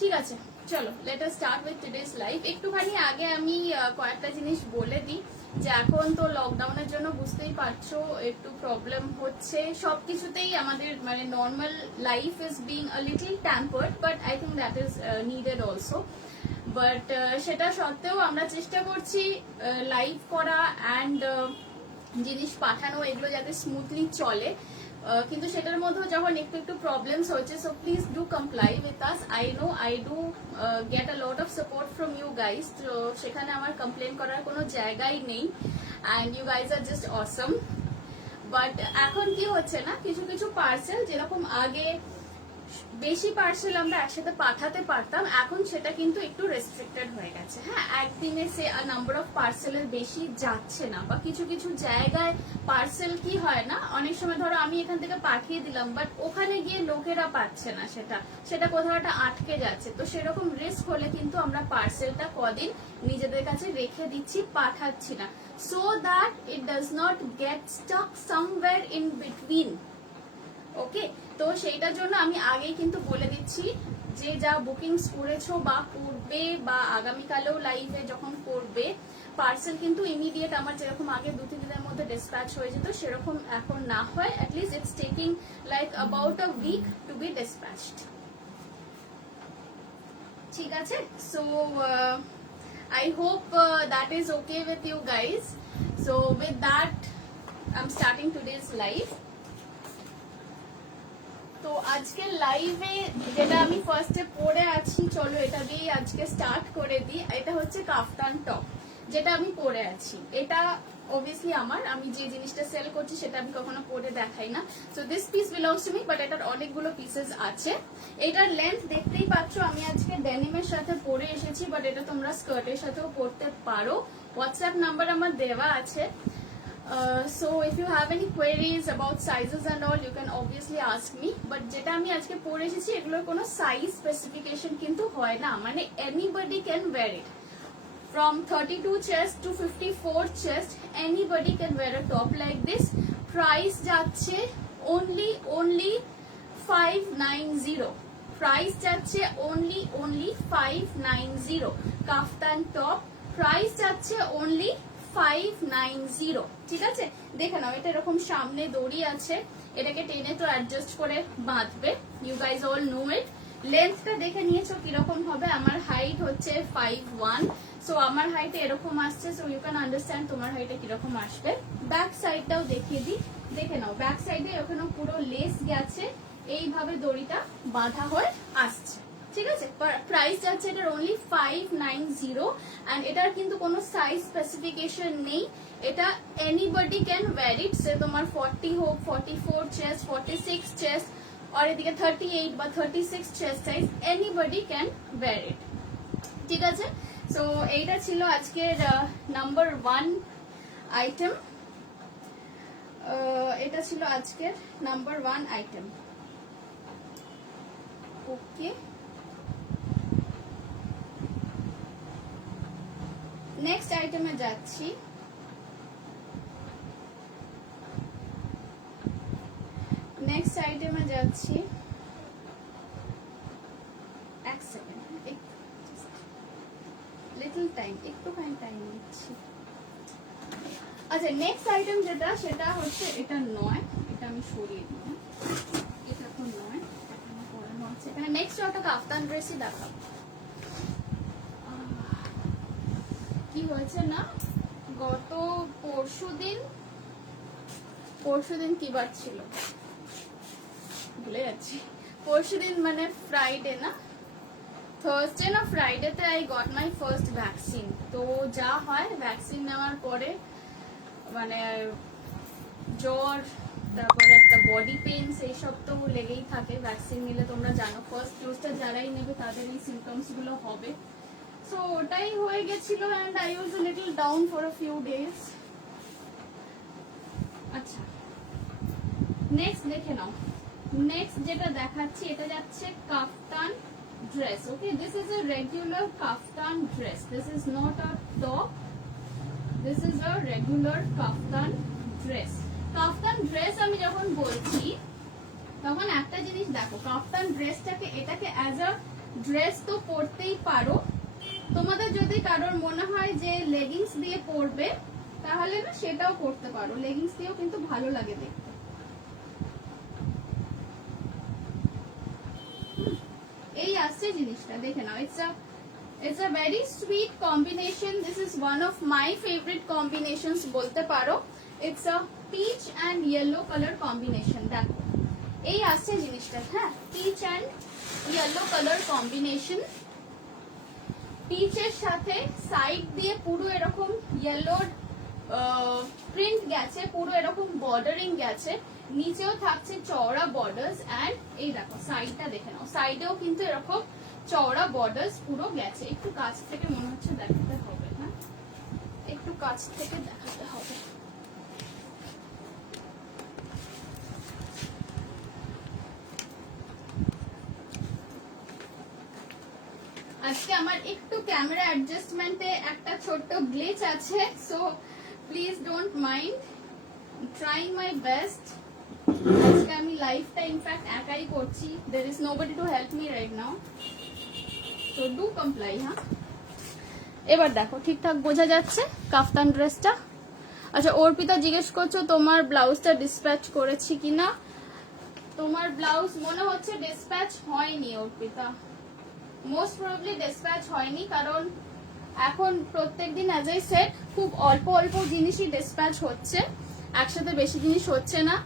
ঠিক আছে, চলো let us start with today's live. একটুখানি আগে আমি কয়েকটা জিনিস বলে দিই যে এখন তো লকডাউনের জন্য বুঝতেই পারছো একটু প্রবলেম হচ্ছে সবকিছুতেই, আমাদের মানে normal life is being a little tempered, but I think that is needed also. But সেটা সত্ত্বেও আমরা চেষ্টা করছি লাইভ করা অ্যান্ড জিনিস পাঠানো, এগুলো যাতে স্মুথলি চলে। কিন্তু সেটার মধ্যেও যখন একটু একটু প্রবলেমস হচ্ছে, so please do comply with us. I know I do get a lot of support from you guys, তো সেখানে আমার কমপ্লেন করার কোনো জায়গাই নেই, and you guys are just awesome. But এখন কি হচ্ছে না, কিছু কিছু পার্সেল যেরকম আগে বেশি পার্সেল আমরা একসাথে পাঠাতে পারতাম, এখন সেটা কিন্তু একটু রেস্ট্রিক্টেড হয়ে গেছে। হ্যাঁ, একদিনে সে নাম্বার অফ পার্সেলের বেশি যাচ্ছে না, বা কিছু কিছু জায়গায় পার্সেল কি হয় না, অনেক সময় ধরো আমি এখান থেকে পাঠিয়ে দিলাম বাট ওখানে গিয়ে লোকেরা পাচ্ছে না, সেটা কোথাও একটা আটকে যাচ্ছে। তো সেরকম রিস্ক হলে কিন্তু আমরা পার্সেলটা কদিন নিজেদের কাছে রেখে দিচ্ছি, পাঠাচ্ছি না, so that it does not get stuck somewhere in between. Okay, তো সেইটার জন্য আমি আগেই কিন্তু বলে দিচ্ছি যে যা বুকিংস করেছো বা করবে বা আগামীকালেও লাইভে যখন করবে, পার্সেল কিন্তু ইমিডিয়েট আমার যেরকম আগে 2-3 দিনের মধ্যে ডিসপ্যাচ হয়ে যেত সেরকম এখন না হয়, at least it's taking like about a week to be dispatched. ঠিক আছে, so I hope that is okay with you guys. So with that I'm starting today's live. তো আজকে লাইভে যেটা আমি ফার্স্টে পরে আছি, চলো এটা দিয়ে আজকে স্টার্ট করে দিই। এটা হচ্ছে কাফতান টপ যেটা আমি পরে আছি। এটা অবভিয়াসলি আমি যে জিনিসটা সেল করছি সেটা আমি কখনো পরে দেখাই না। So this piece belongs to me, but এটার অনেকগুলো পিসেস আছে। এটার লেন্থ দেখতেই পাচ্ছ, আমি আজকে ডেনিমের সাথে পরে এসেছি, বাট এটা তোমরা স্কার্টের সাথেও পরতে পারো। হোয়াটসঅ্যাপ নাম্বার আমার দেওয়া আছে। So if you have any queries about sizes and all, you can obviously ask me. But যেটা আমি আজকে পরে এসেছি এগুলোর কোনো সাইজ স্পেসিফিকেশন কিন্তু হয় না, মানে anybody can wear it. From 32 chest to 54 chest, anybody can wear a top like this. Price যাচ্ছে only 590. Price যাচ্ছে only 590. কাফতান টপ প্রাইস যাচ্ছে only 590. ঠিক আছে, দেখে নাও, এটা এরকম সামনে দড়ি আছে, এটাকে টেনে তো অ্যাডজাস্ট করে বাঁধবে। ইউ গাইজ অল নো ইট। লেন্থটা দেখে নিয়েছো কিরকম হবে। আমার হাইট হচ্ছে 5'1", সো আমার হাইটে এরকম আসছে, সো ইউ ক্যান আন্ডারস্ট্যান্ড তোমার হাইটে কিরকম আসবে। ব্যাক সাইডটাও দেখিয়ে দিই, দেখে নাও, ব্যাক সাইডে ওখানে পুরো লেস গেছে, এইভাবে দড়িটা বাঁধা হয়ে আসছে। ঠিক আছে, প্রাইস যাচ্ছে এটার only 590, and এটার কিন্তু কোনো সাইজ স্পেসিফিকেশন নেই। এটা এনিবডি ক্যান ওয়্যার ইট, সে তোমার 40 হোক, 44 চেস্ট, 46 চেস্ট, আর এদিকে 38 বা 36 chest size, anybody can wear it. ঠিক আছে, সো এইটা ছিল আজকের নাম্বার 1 আইটেম। এটা ছিল আজকের নাম্বার 1 আইটেম। ওকে, নেক্সট আইটেমে যাচ্ছি। এক সেকেন্ড, লিটল টাইম, একটুখানি টাইম নিচ্ছি। আচ্ছা, নেক্সট আইটেম যেটা, সেটা হচ্ছে এটা নয়, এটা আমি সরিয়ে দিই, এটা এখন নয়, এখানে পরানো আছে। এখানে নেক্সট একটা কাফতান ড্রেসই দেখাবো। কি হয়েছে না, গত পরশুদিন কি বার ছিল ভুলে যাচ্ছি, পরশুদিন মানে ফ্রাইডে না, থার্সডে না ফ্রাইডেতে I got my first vaccine. তো যা হয় ভ্যাকসিন নেওয়ার পরে মানে জ্বর, তারপরে একটা বডি পেইনস, এইসব তো লেগেই থাকে। ভ্যাকসিন নিলে তোমরা জানো ফার্স্ট ডোজটা যারাই নেবে তাদের এই সিমটমস গুলো হবে। সো ওটাই হয়ে গেছিল, and I was a little down for a few days. আচ্ছা, নেক্সট দেখে নাও। নেক্সট যেটা দেখাচ্ছি এটা যাচ্ছে kaftan dress. Okay, this is a regular kaftan dress, this is not a top, this is a regular kaftan dress. Kaftan dress আমি যখন বলছি তখন একটা জিনিস দেখো, কাফতান ড্রেসটাকে, এটাকে অ্যাজ আ ড্রেস তো পরতেই পারো, তোমাদের যদি কারোর মনে হয় যে লেগিংস দিয়ে পরবে তাহলে না সেটাও করতে পারো, লেগিংস দিয়েও কিন্তু ভালো লাগে দেখতে। এই আসছে জিনিসটা দেখে নাও, it's a very sweet combination. This is one of my favorite combinations বলতে পারো। It's a peach and yellow color combination। দেখো এই আসছে জিনিসটা, হ্যাঁ peach and yellow color combination। পিচের সাথে সাইড দিয়ে পুরো এরকম ইয়েলোর প্রিন্ট গেছে, পুরো এরকম বর্ডারিং গেছে, নিচেও থাকছে চওড়া বর্ডার্স। এন্ড এই দেখো সাইডটা দেখে নাও, সাইডেও কিন্তু এরকম চওড়া বর্ডার্স পুরো গেছে। একটু কাছ থেকে মনে হচ্ছে দেখাতে হবে, হ্যাঁ একটু কাছ থেকে দেখাতে হবে। আজকে আমার একটু ক্যামেরা অ্যাডজাস্টমেন্টে একটা ছোট্ট গ্লিচ আছে, so please don't mind, trying my best. আজকে আমি লাইফটা ইনফ্যাক্ট একাই করছি, there is nobody to help me right now, so do comply. হ্যাঁ এবার দেখো ঠিকঠাক বোঝা যাচ্ছে কাফতান ড্রেসটা। আচ্ছা অর্পিতা জিজ্ঞেস করছো তোমার ব্লাউজটা ডিসপ্যাচ করেছি কিনা। তোমার ব্লাউজ মনে হচ্ছে ডিসপ্যাচ হয়নি অর্পিতা, মোস্ট প্রবাবলি ডিসপ্যাচ হয়নি, কারণ এখন প্রত্যেকদিন অ্যাজ আই সেড খুব অল্প অল্প জিনিসই ডিসপ্যাচ হচ্ছে, একসাথে বেশি জিনিস হচ্ছে না।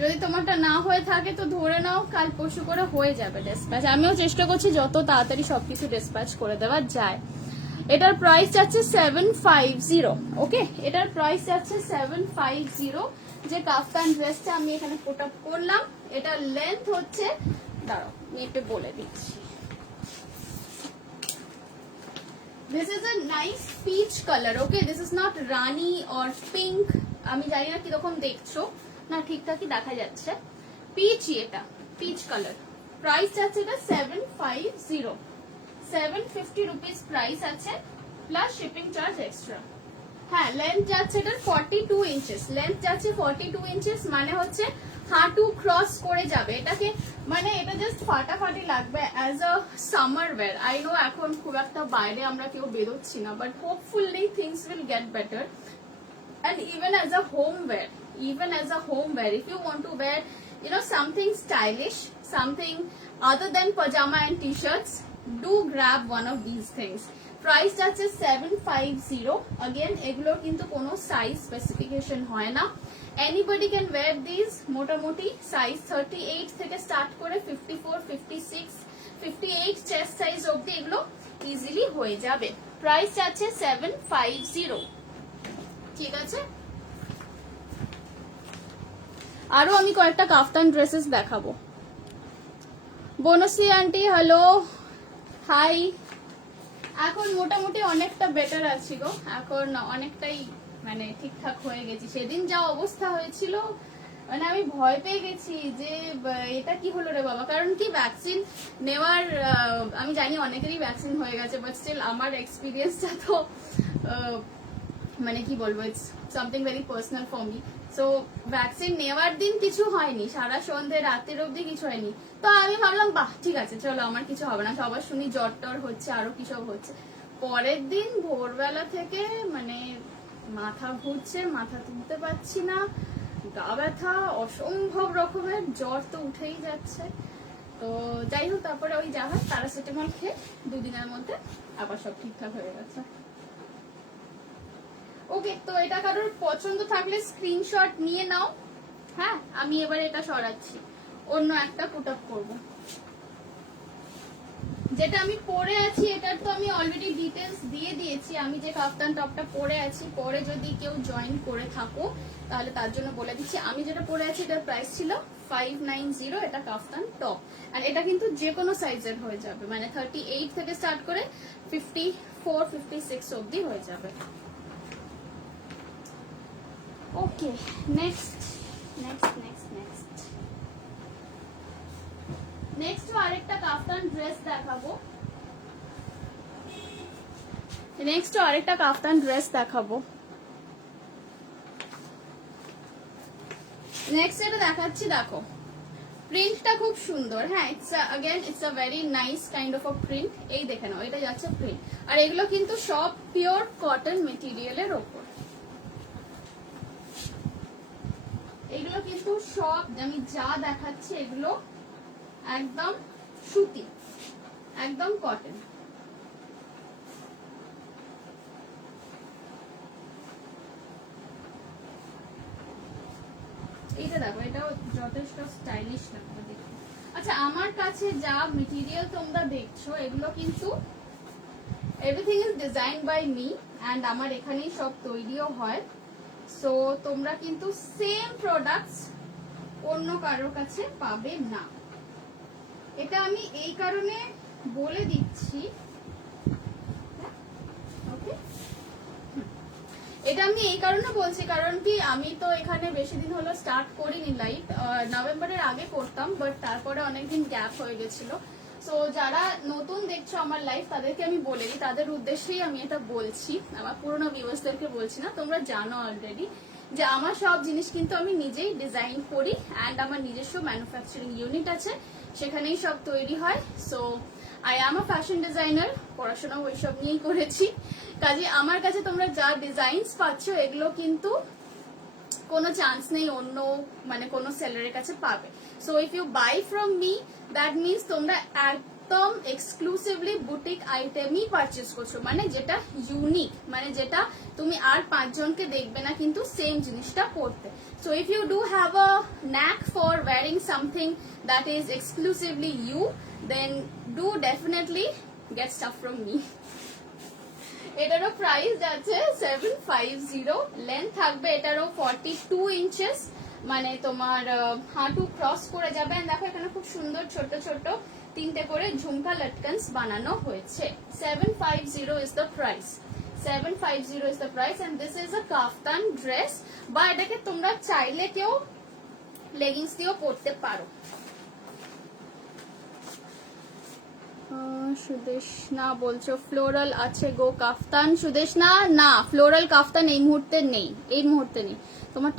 যদি তোমারটা না হয়ে থাকে তো ধরে নাও কাল পরশু করে হয়ে যাবে ডিসপ্যাচ। আমিও চেষ্টা করছি যত তাড়াতাড়ি সবকিছু ডিসপ্যাচ করে দেওয়া যায়। এটার প্রাইস যাচ্ছে 750। ওকে এটার প্রাইস যাচ্ছে 750। যে কাফতান ড্রেসটা আমি এখানে পুট আপ করলাম, এটার লেন্থ হচ্ছে, দাঁড়াও আমি একটু বলে দিচ্ছি, this is a nice peach color, okay, this is not rani or pink। আমি জানি না কিরকম দেখছো, না ঠিকঠাকই দেখা যাচ্ছে, পিচ, এটা পিচ কালার। প্রাইস যাচ্ছে এটা 750, 750 রুপিস প্রাইস আছে, প্লাস শিপিং চার্জ এক্সট্রা। হ্যাঁ লেন্থ যাচ্ছে এটার 42 ইঞ্চেস, লেন্থ যাচ্ছে 42 ইঞ্চেস, মানে হচ্ছে হাঁটু ক্রস করে যাবে এটাকে, মানে এটা জাস্ট ফাটাফাটি লাগবে as a summer wear. I know এখন খুব একটা বাইরে আমরা কেউ বেরোচ্ছি না, but hopefully things will get better. And even as a home wear, if you want to wear, you know, something stylish, something other than pajama and t-shirts, do grab one of these things. Price যাচ্ছে 750। again এগুলোর কিন্তু কোনো size specification হয় না, anybody can wear these। মোটামুটি size 38 থেকে start করে 54, 56, 58 chest size অবধি এগুলো ইজিলি হয়ে যাবে। প্রাইস যাচ্ছে 750। ঠিক আছে, আরো আমি কয়েকটা কাফতান ড্রেসেস দেখাবো। Banashree aunty hello, hi. এখন মোটামুটি অনেকটা বেটার আছি গো, এখন অনেকটাই মানে ঠিকঠাক হয়ে গেছি। সেদিন যা অবস্থা হয়েছিল মানে আমি ভয় পেয়ে গেছি যে এটা কি হলো রে বাবা, কারণ কি ভ্যাকসিন নেওয়ার, আমি জানি অনেকেরই ভ্যাকসিন হয়ে গেছে, বাট স্টিল আমার এক্সপিরিয়েন্সটা তো মানে কি বলবো, it's something very personal for me. So vaccine নেওয়ার দিন কিছু হয়নি, সারা সন্ধ্যে রাতের অবধি কিছু হয়নি, তো আমি ভাবলাম বাহ ঠিক আছে চলো আমার কিছু হবে না, সবার শুনি জ্বর টর হচ্ছে আরো কি সব হচ্ছে। পরের দিন ভোরবেলা থেকে মানে মাথা ঘুরছে, মাথা তুলতে পারছি না, গা ব্যথা, অসম্ভব রকমের জ্বর তো উঠেই যাচ্ছে। তো যাই হোক তারপরে ওই যা হয় প্যারাসিটামল খেয়ে দুদিনের মধ্যে আবার সব ঠিকঠাক হয়ে গেছে। ওকে, তো এটা কারোর পছন্দ থাকলে স্ক্রিনশট নিয়ে নাও। হ্যাঁ আমি এবার এটা সরাচ্ছি, অন্য একটা পুট আপ করবো। যেটা আমি পরে আছি এটার তো আমি অলরেডি ডিটেলস দিয়ে দিয়েছি, আমি যে কাফতান টপটা পরে আছি, পরে যদি কেউ জয়েন করে থাকো তাহলে তার জন্য বলে দিচ্ছি। আমি যেটা পরে আছি এটার প্রাইস ছিল 590, এটা কাফতান টপ, আর এটা কিন্তু যে কোনো সাইজের হয়ে যাবে, মানে 38 থেকে স্টার্ট করে 54, 56 অবধি হয়ে যাবে। ওকে নেক্সট আরেকটা কাফতান ড্রেস দেখাবো। নেক্সট এটা দেখাচ্ছি, দেখো প্রিন্টটা খুব সুন্দর। হ্যাঁ, it's a very nice kind of a print. এই দেখে নাও, এটা যাচ্ছে প্রিন্ট, আর এগুলো কিন্তু সব পিওর কটন মেটেরিয়ালের ওপর। এগুলো কিন্তু সব আমি যা দেখাচ্ছি এগুলো একদম সুতি, একদম কটন। এইটা দেখো, এটাও যথেষ্ট স্টাইলিশ লাগবে দেখতে। আচ্ছা, আমার কাছে যা মেটেরিয়াল তোমরা দেখছো এগুলো কিন্তু everything is design by me, and আমার এখানেই সব তৈরিও হয়। সো তোমরা কিন্তু সেম প্রোডাক্টস অন্য কারোর কাছে পাবে না। এটা আমি এই কারণে বলে দিচ্ছি, ওকে, এটা আমি এই কারণে বলছি কারণ কি আমি তো এখানে বেশি দিন হলো স্টার্ট করিনি লাইভ, নভেম্বরের আগে করতাম, বাট তারপরে অনেকদিন গ্যাপ হয়ে গেছিল। সো যারা নতুন দেখছো আমার লাইভ তাদেরকে আমি বলে দিই, তাদের উদ্দেশ্যেই আমি এটা বলছি, আমার পুরোনো ভিউয়ার্সদেরকে বলছি না, তোমরা জানো অলরেডি যে আমার সব জিনিস কিন্তু আমি নিজেই ডিজাইন করি, অ্যান্ড আমার নিজস্ব ম্যানুফ্যাকচারিং ইউনিট আছে, সেখানেই সব তৈরি হয়। So I am a fashion designer, পড়াশোনা ওইসব নিয়েই করেছি, কাজে আমার কাছে তোমরা যা ডিজাইনস পাচ্ছ এগুলো কিন্তু কোনো চান্স নেই অন্য মানে কোনো সেলারের কাছে পাবে। So if you buy from me that means তোমরা একদম এক্সক্লুসিভলি বুটিক আইটেমই পারচেস করছো, মানে যেটা ইউনিক, মানে যেটা তুমি আর 5 জনকে দেখবে না কিন্তু সেম জিনিসটা পরতে। So if you do have a knack for wearing something that is exclusively you, then do definitely get stuff from me. এটারও প্রাইস যাচ্ছে 750, লেন্থ থাকবে এটারও 42 ইঞ্চেস, মানে তোমার হাঁটু ক্রস করে যাবে। দেখো এখানে খুব সুন্দর ছোট ছোট 3টে করে ঝুমকা লটকনস বানানো হয়েছে। 750 is the price, 750 is the price, and this is a kaftan dress, বা এটাকে তোমরা চাইলে কেউ লেগিংস দিয়েও পরতে পারো। সুদেশনা বলছো ফ্লোরাল আছে গো কাফতান। সুদেশনা, না ফ্লোরাল কাফতান এই মুহূর্তে নেই, এই মুহূর্তে নেই। তোমার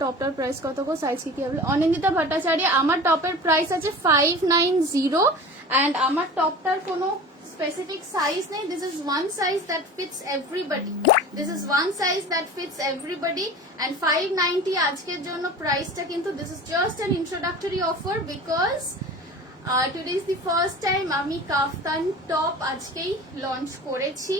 টপটার প্রাইস কত গো, সাইজ কি হবে? অনিন্দিতা ভট্টাচার্য, আমার টপের প্রাইস আছে 590, অ্যান্ড আমার টপটার কোনো স্পেসিফিক সাইজ নেই। This is one size that fits everybody, this is one size that fits everybody, and 590 আজকের জন্য প্রাইসটা কিন্তু this is just an introductory offer, because today is the first time আমি কাফতান টপ আজকেই launch করেছি,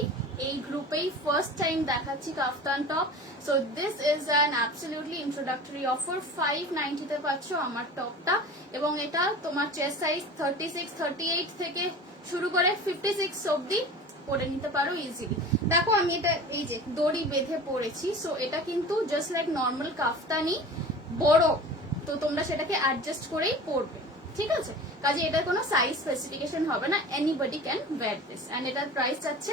এই গ্রুপেই first time দেখাচ্ছি kaftan top. So this is an absolutely introductory offer. 590 তে পাচ্ছ আমার টপটা, এবং এটা তোমার চেস্ট সাইজ 36, 38 থেকে শুরু করে 56 অব্দি পরে নিতে পারো ইজিলি। দেখো আমি এটা এই যে দড়ি বেঁধে পরেছি, সো এটা কিন্তু জাস্ট লাইক নর্মাল কাফতানি বড়, তো তোমরা সেটাকে অ্যাডজাস্ট করেই পরবে, ঠিক আছে? কাজে এটার কোনো সাইজ স্পেসিফিকেশন হবে না, anybody can wear this, and এটার প্রাইস যাচ্ছে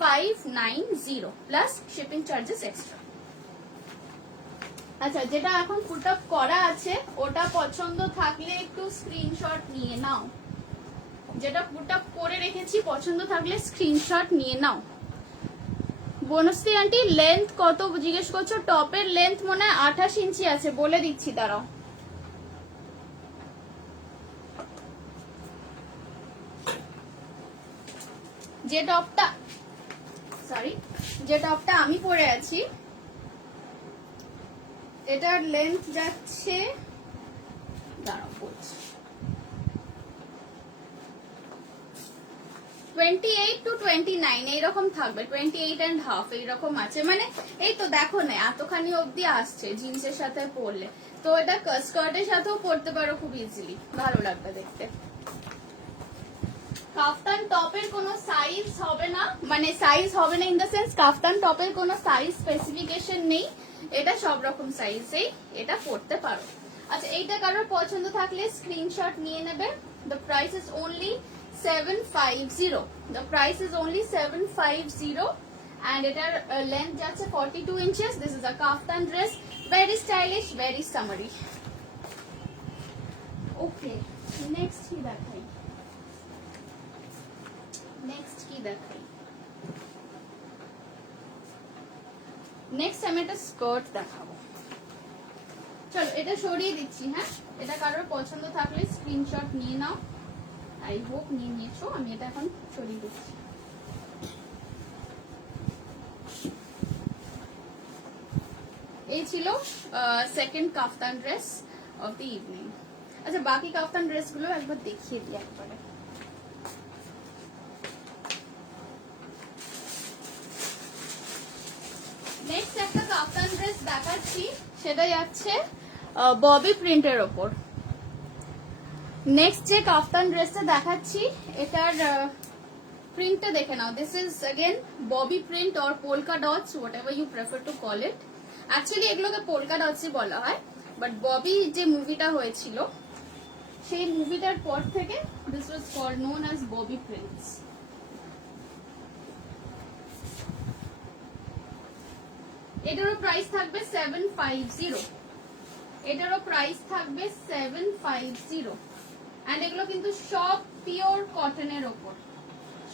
590 প্লাস শিপিং চার্জেস এক্সট্রা। আচ্ছা, যেটা এখন পুট আপ করা আছে ওটা পছন্দ থাকলে একটু স্ক্রিনশট নিয়ে নাও, যেটা পুট আপ করে রেখেছি পছন্দ থাকলে স্ক্রিনশট নিয়ে নাও। বনশ্রী আন্টি লেন্থ কত জিজ্ঞেস করছো? টপের লেন্থ মনে হয় 28 ইঞ্চি আছে, বলে দিচ্ছি দাঁড়াও। যে টপটা আমি পরে আছি এটার লেন্থ যাচ্ছে, দাঁড়াও বলছি, 28 to 29 এইরকম থাকবে, 28.5 এইরকম আছে, মানে এই তো দেখো না এতখানি অবধি আসছে জিন্সের সাথে পরলে, তো এটা স্কার্টের সাথেও পরতে পারো খুব ইজিলি, ভালো লাগবে দেখতে। কাফতান টপের কোনো সাইজ হবে না, মানে সাইজ হবে না ইন দ্য সেন্স কাফতান টপের কোনো সাইজ স্পেসিফিকেশন নেই, এটা সব রকম সাইজেই এটা পরতে পারো। আচ্ছা, এইটা কারোর পছন্দ থাকলে স্ক্রিনশট নিয়ে নেবে। The price is only 750, the price is only 750, and এটার লেন্থ যাচ্ছে 42 inches. This is a kaftan dress, very stylish, very summary. Okay, next কি দেখাই, নেক্সট আমি একটা স্কার্ট দেখাবো। চলো এটা সরিয়ে দিচ্ছি। হ্যাঁ, এটা কারোর পছন্দ থাকলে স্ক্রিনশট নিয়ে নাও। আই হোপ নিয়ে নিয়েছো। আমি এটা এখন সরিয়ে দিচ্ছি। এই ছিল second kaftan dress of the evening. আচ্ছা, বাকি কাফতান ড্রেসগুলো একবার দেখিয়ে দিই একবারে। নেক্সট একটা কাফতান ড্রেস দেখাচ্ছি, সেটা যাচ্ছে ববি প্রিন্টের ওপর। নেক্সট যে কাফতান ড্রেসটা দেখাচ্ছি এটার প্রিন্টটা দেখে নাও। This is again bobby print or polka dots, whatever you prefer to call it. Actually এগুলোকে পোলকা ডটসই বলা হয়, বাট ববি যে মুভিটা হয়েছিল সেই মুভিটার পর থেকে this was called known as Bobby prints. এটারও প্রাইস থাকবে 750। এটারও প্রাইস থাকবে 750। এন্ড এগুলো কিন্তু সব পিওর কটনের ওপর,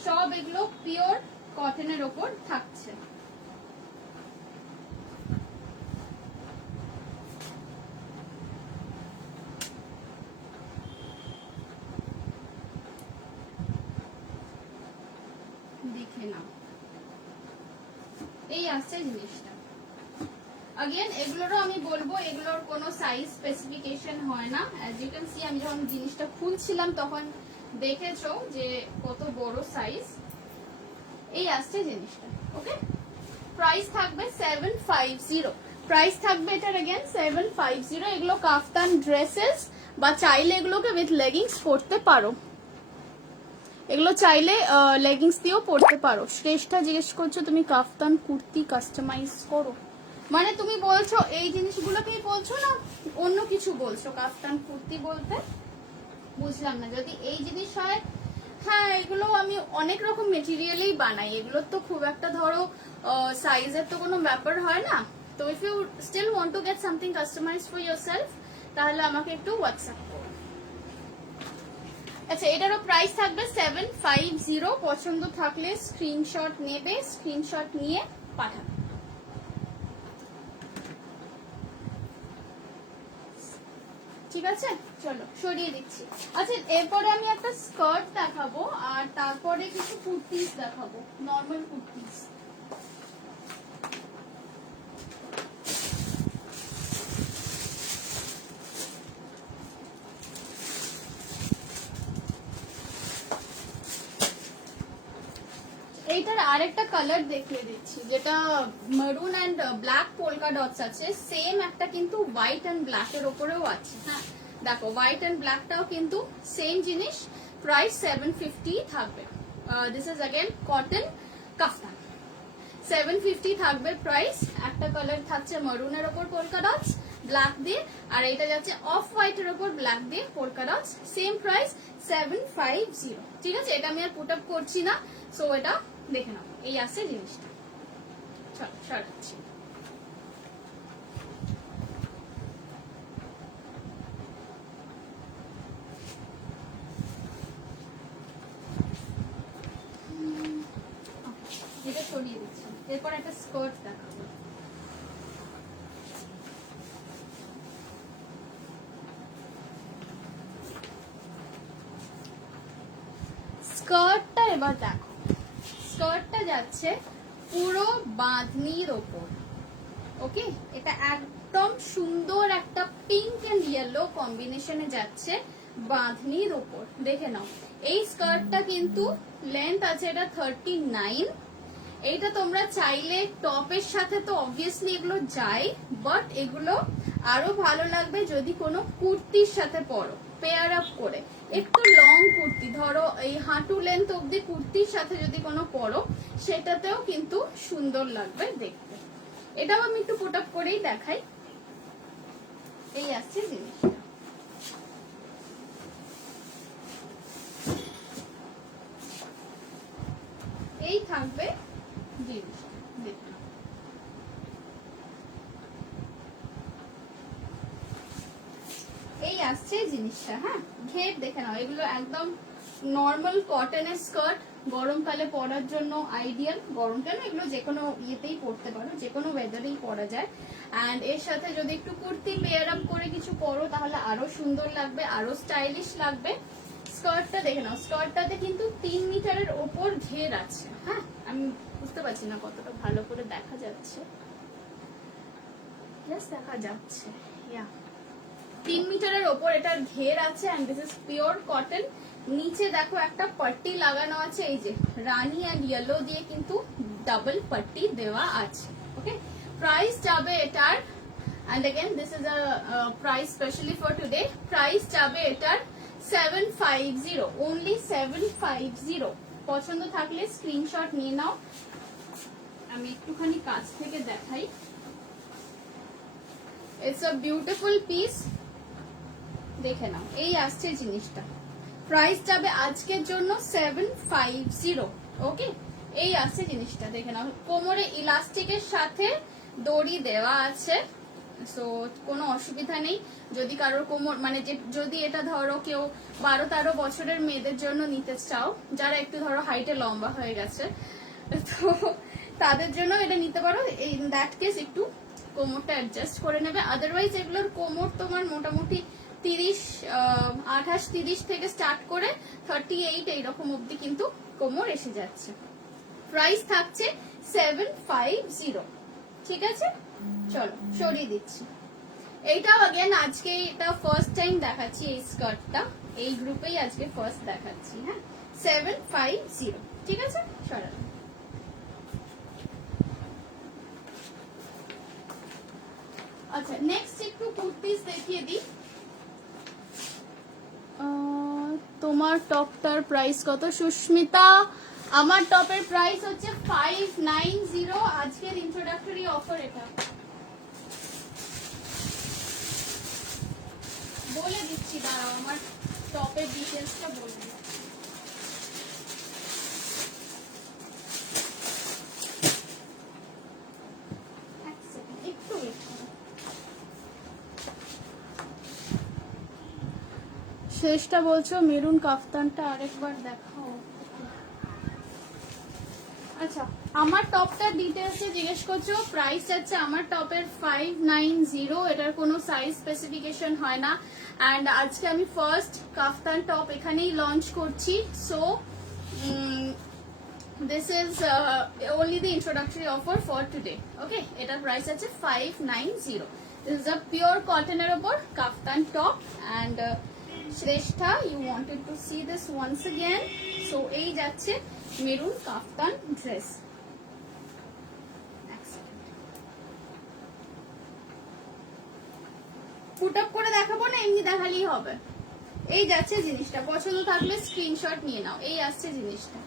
সব এগুলো পিওর কটনের ওপর থাকছে। দেখে নাও, এই আসছে জিনিসটা। अगेन এগুলোরও আমি বলবো এগুলোর কোনো সাইজ স্পেসিফিকেশন হয় না। অ্যাজ ইউ ক্যান সি, আমি যখন জিনিসটা খুলছিলাম তখন দেখেছো যে কত বড় সাইজ। এই আসছে জিনিসটা। ওকে, প্রাইস থাকবে 750। প্রাইস থাকবে এটার अगेन 750। এগুলো কাফতান ড্রেসেস, বা চাইলে এগুলোকে উইথ লেগিংস পরতে পারো। এগুলো চাইলে লেগিংস দিয়েও পরতে পারো। শ্রেষ্ঠা জিজ্ঞেস করছো তুমি কাফতান কুর্তি কাস্টমাইজ করো, মানে তুমি বলছো এই জিনিসগুলোকেই বলছো না অন্য কিছু বলছো? কাফতান কুর্তি বলতে বুঝলাম না। যদি এই জিনিস হয়, হ্যাঁ এগুলো আমি অনেক রকম মেটেরিয়ালেই বানাই। এগুলোর তো খুব একটা ধরো সাইজের তো কোনো ব্যাপার হয় না। তো if you still want to get something customise for yourself, তাহলে আমাকে একটু হোয়াটসঅ্যাপ করো। আচ্ছা, এটারও প্রাইস থাকবে 750। পছন্দ থাকলে স্ক্রিনশট নেবে, স্ক্রিনশট নিয়ে পাঠাবে। ঠিক আছে, চলো সরিয়ে দিচ্ছি। আচ্ছা, এরপরে আমি একটা স্কার্ট দেখাবো আর তারপরে কিছু কুর্তিস দেখাবো, নর্মাল কুর্তিস। এইটার আরেকটা কালার দেখিয়ে দিচ্ছি, যেটা maroon and black polka dots আছে। সেম একটা কিন্তু হোয়াইট এন্ড ব্ল্যাক এর উপরেও আছে। হ্যাঁ দেখো, হোয়াইট এন্ড ব্ল্যাকটাও কিন্তু সেম জিনিস। প্রাইস 750 থাকবে। দিস ইজ अगेन কটন কাফতান। 750 থাকবে প্রাইস। একটা কালার থাকছে মেরুনের ওপর পোলকা ডটস ব্ল্যাক দিয়ে, আর এটা যাচ্ছে অফ হোয়াইট এর ওপর ব্ল্যাক দিয়ে পোলকা ডটস। Same price 750। ঠিক আছে, এটা আমি আর পুট আপ করছি না, সো এটা দেখে নাও। এই আছে জিনিসটা। চলো সরাচ্ছি। এটা সরিয়ে দিচ্ছি। এরপর একটা স্কার্ট দেখাবো। স্কার্টটা এবার দেখো, স্কার্টটা যাচ্ছে পুরো বাঁধনির ওপর। ওকে, এটা একদম সুন্দর একটা পিঙ্ক এন্ড ইয়েলো কম্বিনেশনে যাচ্ছে বাঁধনির ওপর। দেখে নাও, এই স্কার্টটা কিন্তু লেন্থ আছে এটা 39। এইটা তোমরা চাইলে টপের সাথে তো অবভিয়াসলি এগুলো যায়, বাট এগুলো আরো ভালো লাগবে যদি কোনো কুর্তির সাথে পরো, পেয়ার আপ করে। একটু লং কুর্তি, ধরো এই হাঁটু লেন্থ অব্দি কুর্তির সাথে যদি কোনো পরো, সেটাতেও কিন্তু সুন্দর লাগবে দেখতে। এটাও আমি একটু পুট আপ করেই দেখাই। এই আসছে জিনিসটা। এই থাকবে জিনিসটা, দেখুন। এই আসছে জিনিসটা। হ্যাঁ, ঘের দেখে নাও, এগুলো একদম নর্মাল কটনের স্কার্ট, গরমকালে পরার জন্য আইডিয়াল। গরমকালে এগুলো যে কোনো ইয়েতেই পরতে পারো, যে কোনো ওয়েদারেই পরা যায়। অ্যান্ড এর সাথে যদি একটু কুর্তি পেয়ার আপ করে কিছু পরো তাহলে আরো সুন্দর লাগবে, আরো স্টাইলিশ লাগবে। স্কার্টটা দেখে নাও, স্কার্টটাতে কিন্তু 3 মিটারের ওপর ঘের আছে। হ্যাঁ, আমি বুঝতে পারছি না কতটা ভালো করে দেখা যাচ্ছে, দেখা যাচ্ছে, 3 মিটারের ওপর এটার ঘের আছে। And this is pure cotton. নিচে দেখো একটা পাট্টি লাগানো আছে, এই যে রানী এন্ড ইয়েলো দিয়ে কিন্তু ডাবল পাট্টি দেওয়া আছে। ওকে, প্রাইস যাবে এটার, and again this is a price specially for today. Price যাবে এটার 750, অনলি 750। পছন্দ থাকলে স্ক্রিনশট নিয়ে নাও। আমি একটুখানি কাছ থেকে দেখাই। ইটস আ বিউটিফুল পিস, দেখে নাও। এই আসছে জিনিসটা, প্রাইস যাবে আজকের জন্য 750। ওকে, এই আসছে জিনিসটা, দেখে নাও। কোমরে ইলাস্টিকের সাথে দড়ি দেওয়া আছে, সো কোনো অসুবিধা নেই। যদি কারোর কোমর মানে যদি এটা ধরো কেউ 12-13 বছরের মেয়েদের জন্য নিতে চাও, যারা একটু ধরো হাইটে লম্বা হয়ে গেছে, তো তাদের জন্য এটা নিতে পারো। ইন দ্যাট কেস একটু কোমরটা অ্যাডজাস্ট করে নেবে। আদারওয়াইজ এগুলোর কোমর তোমার মোটামুটি 28-30 থেকে স্টার্ট করে 38 এইরকম অব্দি কিন্তু কোমর এসে যাচ্ছে। প্রাইস থাকছে 750। ঠিক আছে, চলো সরিয়ে দিচ্ছি। এইটাও अगेन আজকে এটা ফার্স্ট টাইম দেখাচ্ছি, এই স্কার্টটা এই গ্রুপেই আজকে ফার্স্ট দেখাচ্ছি। হ্যাঁ, 750। ঠিক আছে, সরালাম। আচ্ছা, নেক্সট একটু কুর্তিস দেখিয়ে দিই। তোমার টপটার প্রাইস কত সুস্মিতা? আমার টপের প্রাইস হচ্ছে 590। আজকের ইন্ট্রোডাক্টরি অফার এটা। বলে দিচ্ছি, দাঁড়াও আমার টপের ডিটেলসটা বলে দিই। একটু ওয়েট করো। শেষটা বলছো মেরুন কাফতানটা আরেকবার দেখাও। আচ্ছা, আমার টপটার ডিটেলসে জিজ্ঞেস করছো। প্রাইস যাচ্ছে আমার টপের 590। এটার কোনো সাইজ স্পেসিফিকেশন হয় না। অ্যান্ড আজকে আমি ফার্স্ট কাফতান টপ এখানেই লঞ্চ করছি। So this is only the introductory offer for today. ওকে, এটার প্রাইস আছে 590। দিস ইজ আ পিওর কটনের ওপর kaftan top. And Shreshtha, you wanted to see this once again. So এই যাচ্ছে মেরুন কাফতান ড্রেস। পুট আপ করে দেখাবো না, এমনি দেখালেই হবে। এই যাচ্ছে জিনিসটা, পছন্দ থাকলে স্ক্রিনশট নিয়ে নাও। এই আসছে জিনিসটা,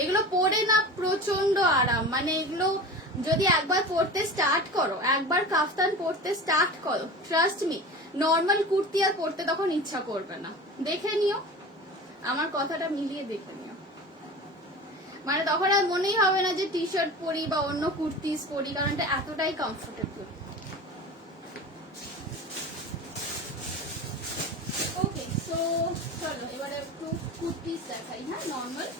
এগুলো পরে না প্রচন্ড আরাম। মানে এগুলো যদি একবার পরতে স্টার্ট করো, একবার কাফতান পরতে স্টার্ট করো, ট্রাস্ট মি, নর্মাল কুর্তি আর পরতে তখন ইচ্ছা করবে না। দেখে নিও, আমার কথাটা মিলিয়ে দেখে নিও। মানে তখন আর মনেই হবে না যে টি শার্ট পরি বা অন্য কুর্তিস পরি, কারণ এটা এতটাই কমফোর্টেবল। ওকে, সো চলো এবারে একটু কুর্তিস দেখাই। হ্যাঁ, নর্মাল।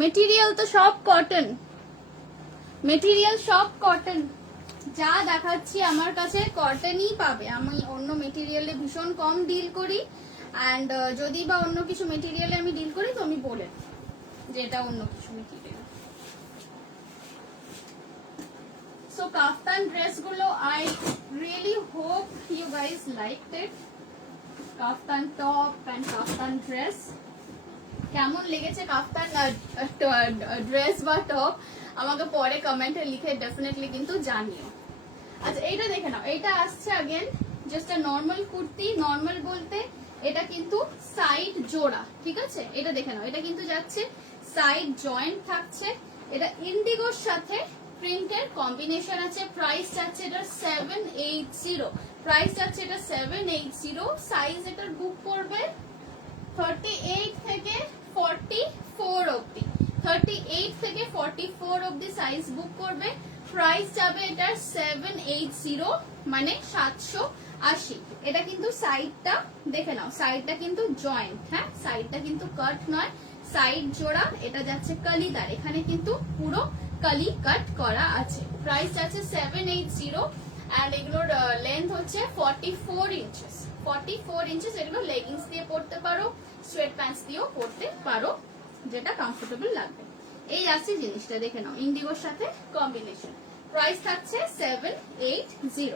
মেটেরিয়াল তো সব কটন, মেটেরিয়াল সব কটন। যা দেখাচ্ছি আমার কাছে কটনই পাবে। আমি অন্য মেটেরিয়ালে ভীষণ কম ডিল করি। অ্যান্ড যদি বা অন্য কিছু মেটেরিয়ালে আমি ডিল করি তো আমি বলে যে এটা অন্য কিছু মেটেরিয়াল। সো কাফতান ড্রেস গুলো I really hope you guys liked it. Kaftan top and kaftan dress কেমন লেগেছে, কাফতান ড্রেস বা টপ, আমাকে পরে কমেন্টে লিখে ডেফিনেটলি কিন্তু জানিও। আচ্ছা, এইটা দেখে নাও। এইটা আসছে again just a normal kurti. Normal বলতে এটা কিন্তু সাইড জোড়া, ঠিক আছে? এটা দেখে নাও, এটা কিন্তু যাচ্ছে সাইড জয়েন্ট থাকছে। এটা ইন্ডিগোর সাথে প্রিন্টের কম্বিনেশন আছে। প্রাইস যাচ্ছে এটা 780। প্রাইস যাচ্ছে এটা 780। সাইজ এটার বুক করবে 38 থেকে 44 অবধি। 38 থেকে 44 অবধি সাইজ বুক করবে। প্রাইস যাবে এটার 780, মানে 80। এটা কিন্তু সাইডটা দেখে নাও, সাইডটা কিন্তু জয়েন্ট, হ্যাঁ সাইডটা কিন্তু কাট নয়, সাইড জোড়া। এটা যাচ্ছে কালিদার, এখানে কিন্তু পুরো কালি কাট করা আছে। প্রাইস আছে 780 এন্ড এগুলোর লেন্থ হচ্ছে 44 ইঞ্চেস। 44 ইঞ্চেস। এগুলো লেগিংস দিয়ে পরতে পারো, সোয়েট প্যান্টস দিয়েও পরতে পারো, যেটা কমফোর্টেবল লাগবে। এই আছে জিনিসটা, দেখে নাও ইন্ডিগোর সাথে কম্বিনেশন। প্রাইস থাকছে 780।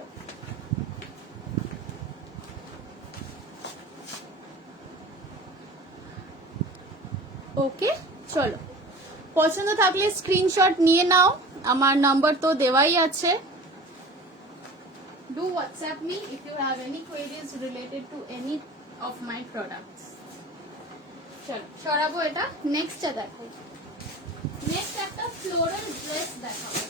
ওকে চলো, পছন্দ থাকলে স্ক্রিনশট নিয়ে নাও, আমার নাম্বার তো দেওয়াই আছে। Do WhatsApp me if you have any queries related to any of my products. চলো সরাবো এটা। নেক্সটটা দেখো, নেক্সট একটা ফ্লোরাল ড্রেস দেখাবো।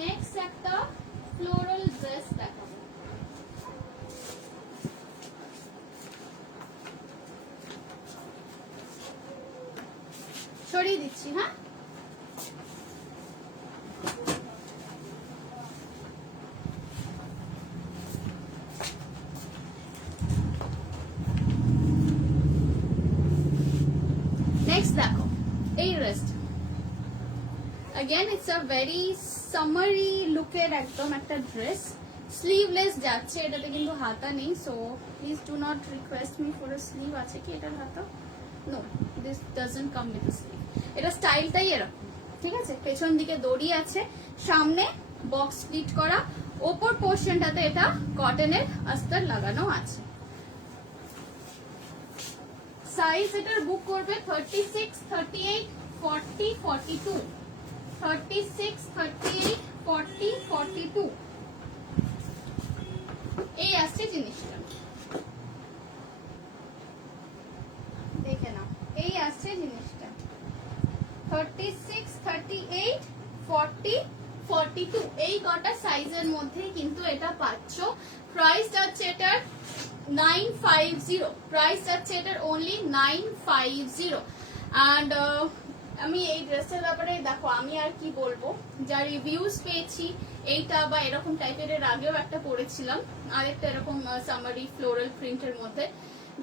নেক্সট একটা ফ্লোরাল ড্রেস দেখাবো। সরিয়ে দিচ্ছি, হ্যাঁ নেক্সট দেখো এই ড্রেসটা। Again it's a very summery লুকের একদম একটা ড্রেস, স্লিভলেস যাচ্ছে, এটাতে কিন্তু হাতা নেই, so please do not request me for a sleeve. আছে কি এটার হাতা? No, this doesn't come with a sleeve. এটা স্টাইলটাই এরকম, ঠিক আছে। পেছন দিকে দড়ি আছে, সামনে বক্স স্প্লিট করা, ওপর পোর্শনটাতে এটা কটনের আস্তর লাগানো আছে। সাইজ এটার বুক করবে 36, 38, 40, 42। 36, 38, 40, 42 এই আসছে জিনিসটা, দেখে নাও এই আসছে জিনিসটা। 36, 38, 40, 42 এই কটা সাইজের মধ্যে কিন্তু এটা পাচ্ছ। প্রাইস যাচ্ছে এটার 950। প্রাইস যাচ্ছে এটার অনলি 950। অ্যান্ড আমি এই ড্রেসের ব্যাপারে দেখো আমি আর কি বলবো, যা রিভিউজ পেয়েছি এইটা বা এরকম টাইপের এর আগেও একটা পরেছিলাম, আরেকটা এরকম সামারি ফ্লোরাল প্রিন্টের মধ্যে।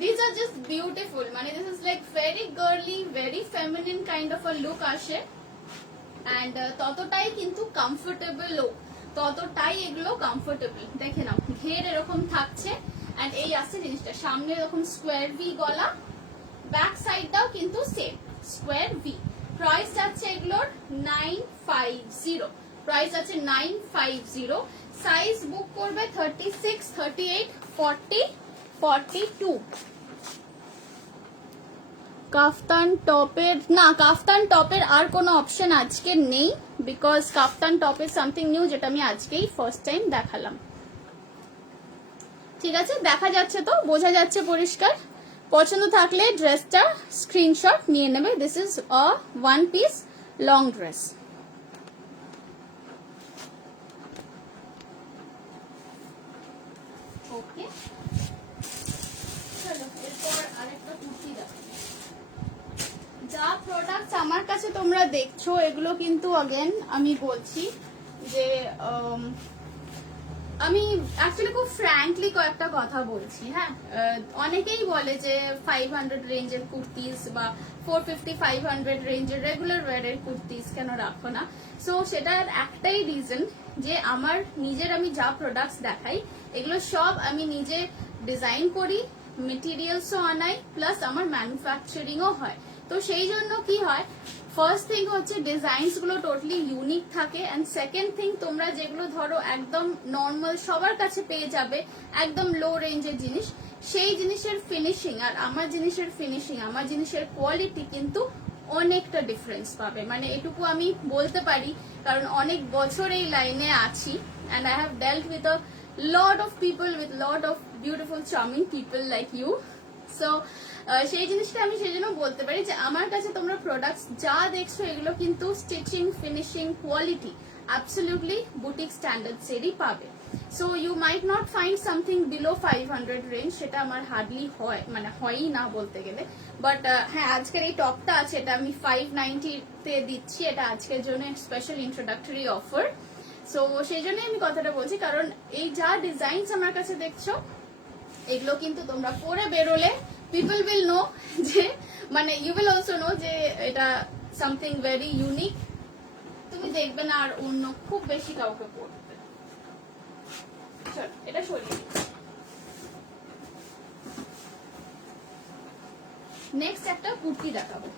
These are just beautiful, মানে this is like very girly, very feminine kind of a look আসে, and ততটাই কিন্তু কমফোর্টেবল, ততটাই এগুলো কমফোর্টেবল। দেখে নাও ঘের এরকম থাকছে, and এই আসছে জিনিসটা, সামনে এরকম স্কোয়ার ভি গলা, ব্যাক সাইডটাও কিন্তু সেম স্কোয়ার ভি। প্রাইস আছে এগুলোর 950। প্রাইস আছে 950। সাইজ বুক করবে 36, 38, 40, 42। কাফতান টপের না, কাফতান টপের আর কোনো অপশন আজকে নেই, বিকজ কাফতান টপের সামথিং নিউ, যেটা আমি আজকেই ফার্স্ট টাইম দেখালাম। ঠিক আছে, দেখা যাচ্ছে তো, বোঝা যাচ্ছে পরিষ্কার। পছন্দ থাকলে ড্রেসটা স্ক্রিনশট নিয়ে নেবে। This is a one piece long dress. Okay চলো এরপর আরেকটা কুর্তি দেখো। যা প্রোডাক্টস আমার কাছে তোমরা দেখছো এগুলো কিন্তু অগেন আমি বলছি যে আমি অ্যাকচুয়ালি খুব ফ্র্যাঙ্কলি কয়েকটা কথা বলছি, হ্যাঁ। অনেকেই বলে যে 500 রেঞ্জের কুর্তিস বা 450, 500 রেঞ্জের রেগুলার ওয়ারের কুর্তিস কেন রাখো না। সো সেটার একটাই রিজন যে আমার নিজের আমি যা প্রোডাক্টস দেখাই এগুলো সব আমি নিজে ডিজাইন করি, মেটেরিয়ালসও আনাই, প্লাস আমার ম্যানুফ্যাকচারিংও হয়। তো সেই জন্য কি হয়, ফার্স্ট থিং হচ্ছে ডিজাইনস গুলো টোটালি ইউনিক থাকে, এন্ড সেকেন্ড থিং তোমরা যেগুলো ধরো একদম নর্মাল সবার কাছে পেয়ে যাবে একদম লো রেঞ্জের জিনিস, সেই জিনিসের ফিনিশিং আর আমার জিনিসের ফিনিশিং, আমার জিনিসের কোয়ালিটি কিন্তু অনেকটা ডিফারেন্স পাবে। মানে এটুকু আমি বলতে পারি, কারণ অনেক বছর এই লাইনে আছি, and I have dealt with a lot of people, with lot of beautiful charming people like you. So সেই জিনিসটা আমি সেই জন্য বলতে পারি যে আমার কাছে তোমরা প্রোডাক্টস যা দেখছো এগুলো কিন্তু stitching, finishing, quality absolutely boutique standards এরই পাবে। So you might not find something below 500 range, সেটা আমার হার্ডলি হয়, মানে হয়ই না বলতে গেলে। বাট হ্যাঁ, আজকের এই টপটা আছে, এটা আমি 590 তে দিচ্ছি, এটা আজকের জন্য স্পেশাল ইন্ট্রোডাক্টরি অফার। সো সেই জন্যই আমি কথাটা বলছি, কারণ এই যা ডিজাইনস আমার কাছে দেখছো এগুলো কিন্তু তোমরা পরে বেরোলে পিপল উইল নো, যে মানে ইউ উইল অলসো নো যে এটা সামথিং ভেরি ইউনিক। তুমি দেখবে না আর অন্য খুব বেশি কাউকে পড়তে। চল এটা সরিয়ে দিই। নেক্সট একটা কুর্তি দেখাবো।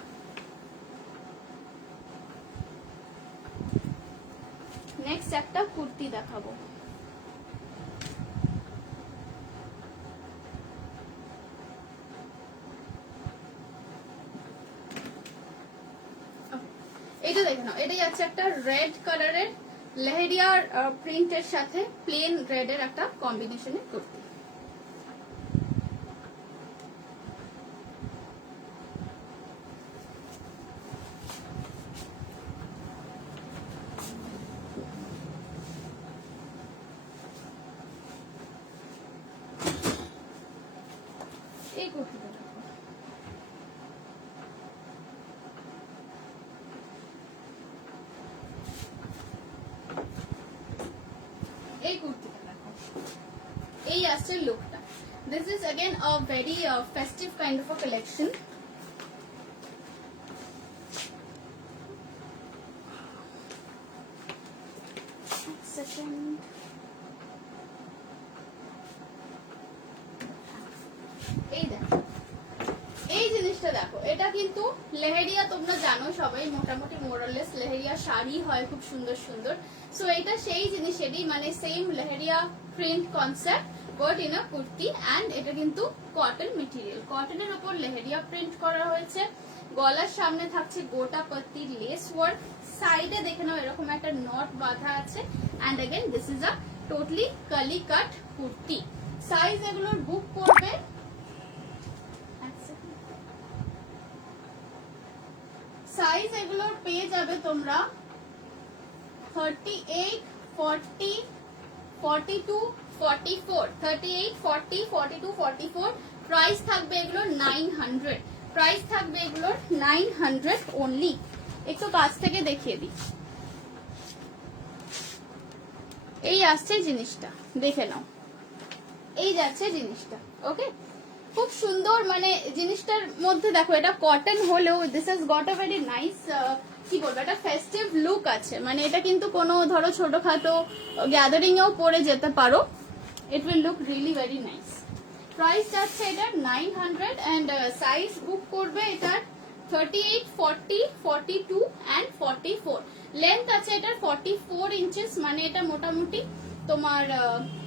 নেক্সট একটা কুর্তি দেখাবো। এটা দেখে নাও, এটা যাচ্ছে একটা রেড কালারের লেহেরিয়ার প্রিন্টের সাথে প্লেন রেড এর একটা কম্বিনেশনের কুর্তি। এই কুর্তিটা দেখো, এই কুর্তিটা দেখো, এই আসছে লুকটা। This is again a very festive kind of a collection. Second, এই দেখো, এই জিনিসটা দেখো, এটা কিন্তু লেহেরিয়া তোমরা জানো সবাই, মোটামুটি মোরালেস লেহেরিয়া শাড়ি হয় খুব সুন্দর সুন্দর। সো এটা সেই জিনিসেরই, মানে same leheriya print concept but in a kurti, and এটা কিন্তু কটন মেটেরিয়াল, কটনের উপর লেহেরিয়া প্রিন্ট করা হয়েছে। গলার সামনে থাকছে গোটা পাত্তি লেস ওয়ার্ক, সাইডে দেখে নাও এরকম একটা নট বাঁধা আছে, and again this is a totally Kali cut kurti. Size এগুলোর বুক করবে, সাইজ এগুলোর পেয়ে যাবে তোমরা 38, 40, 42, 44, 38, 40, 42, 44। প্রাইস থাকবে এগুলোর 900, প্রাইস থাকবে এগুলোর 900 অনলি। একটু কাছ থেকে দেখিয়ে দিই, এই আসছে জিনিসটা, দেখে নাও, এই যাচ্ছে জিনিসটা। ওকে, খুব সুন্দর, মানে জিনিসটার মধ্যে দেখো এটা কটন হলেও this has got a very nice, কি বলবো, একটা ফেস্টিভ লুক আছে। মানে এটা কিন্তু কোনো ধরো ছোটখাটো গ্যাদারিং এও পরে যেতে পারো, it will look really very nice. Price যাচ্ছে এটার 900, অ্যান্ড সাইজ বুক করবে এটার 38, 40, 42 অ্যান্ড 44। লেন্থ আছে এটার 44 ইঞ্চেস, মানে এটা মোটামুটি তোমার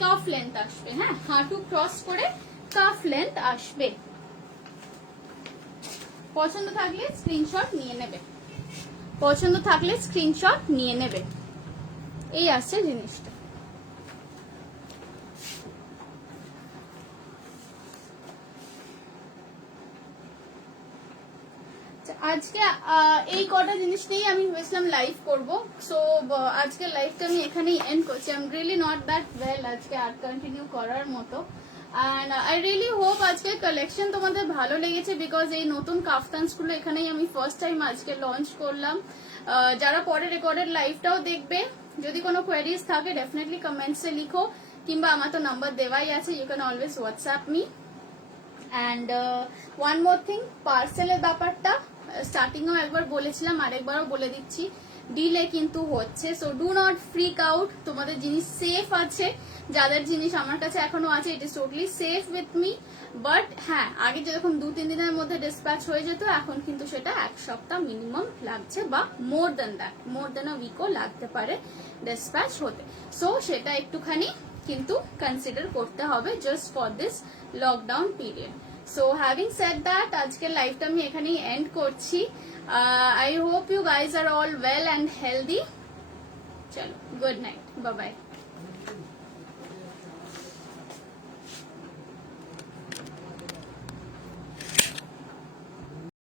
কাফ লেন্থ আসবে, হ্যাঁ, হাঁটু ক্রস করে কাফ লেন্থ আসবে। পছন্দ থাকলে স্ক্রিনশট নিয়ে নেবে, পছন্দ থাকলে স্ক্রিনশট নিয়ে নেবে। এই আসছে জিনিসটা। আজকে এই কটা জিনিস নিয়েই আমি ভেবেছিলাম লাইভ করব। সো আজকে লাইভটা আমি এখানেই এন্ড করছি। I am really not that well আজকে আর কন্টিনিউ করার মতো। অ্যান্ড আই রিয়েলি হোপ আজকে কালেকশন তোমাদের ভালো লেগেছে, বিকজ এই নতুন কাফতানস গুলো এখানেই আমি ফার্স্ট টাইম আজকে লঞ্চ করলাম। যারা পরে রেকর্ডেড লাইভটাও দেখবে, যদি কোনো কোয়েরিজ থাকে ডেফিনেটলি কমেন্টসে লিখো, কিংবা আমার তো নাম্বার দেওয়াই আছে, you can always WhatsApp me. And one more thing, পার্সেলের ব্যাপারটা স্টার্টিংও একবার বলেছিলাম, আরেকবারও বলে দিচ্ছি, ডিলে কিন্তু হচ্ছে। So do not freak out, তোমাদের জিনিস সেফ আছে, যাদের জিনিস আমার কাছে এখনো আছে it is totally safe with me. But হ্যাঁ, আগে যেরকম 2-3 দিনের মধ্যে ডিসপ্যাচ হয়ে যেত, এখন কিন্তু সেটা 1 সপ্তাহ মিনিমাম লাগছে, বা মোর দেন দ্যাট, মোর দেন আ উইকও লাগতে পারে ডিসপ্যাচ হতে। সো সেটা একটুখানি কিন্তু কনসিডার করতে হবে just for this lockdown period. So having said that, আজকের লাইভটা আমি এখানেই এন্ড করছি। I hope you guys are all well and healthy. Chalo, good night. Bye bye.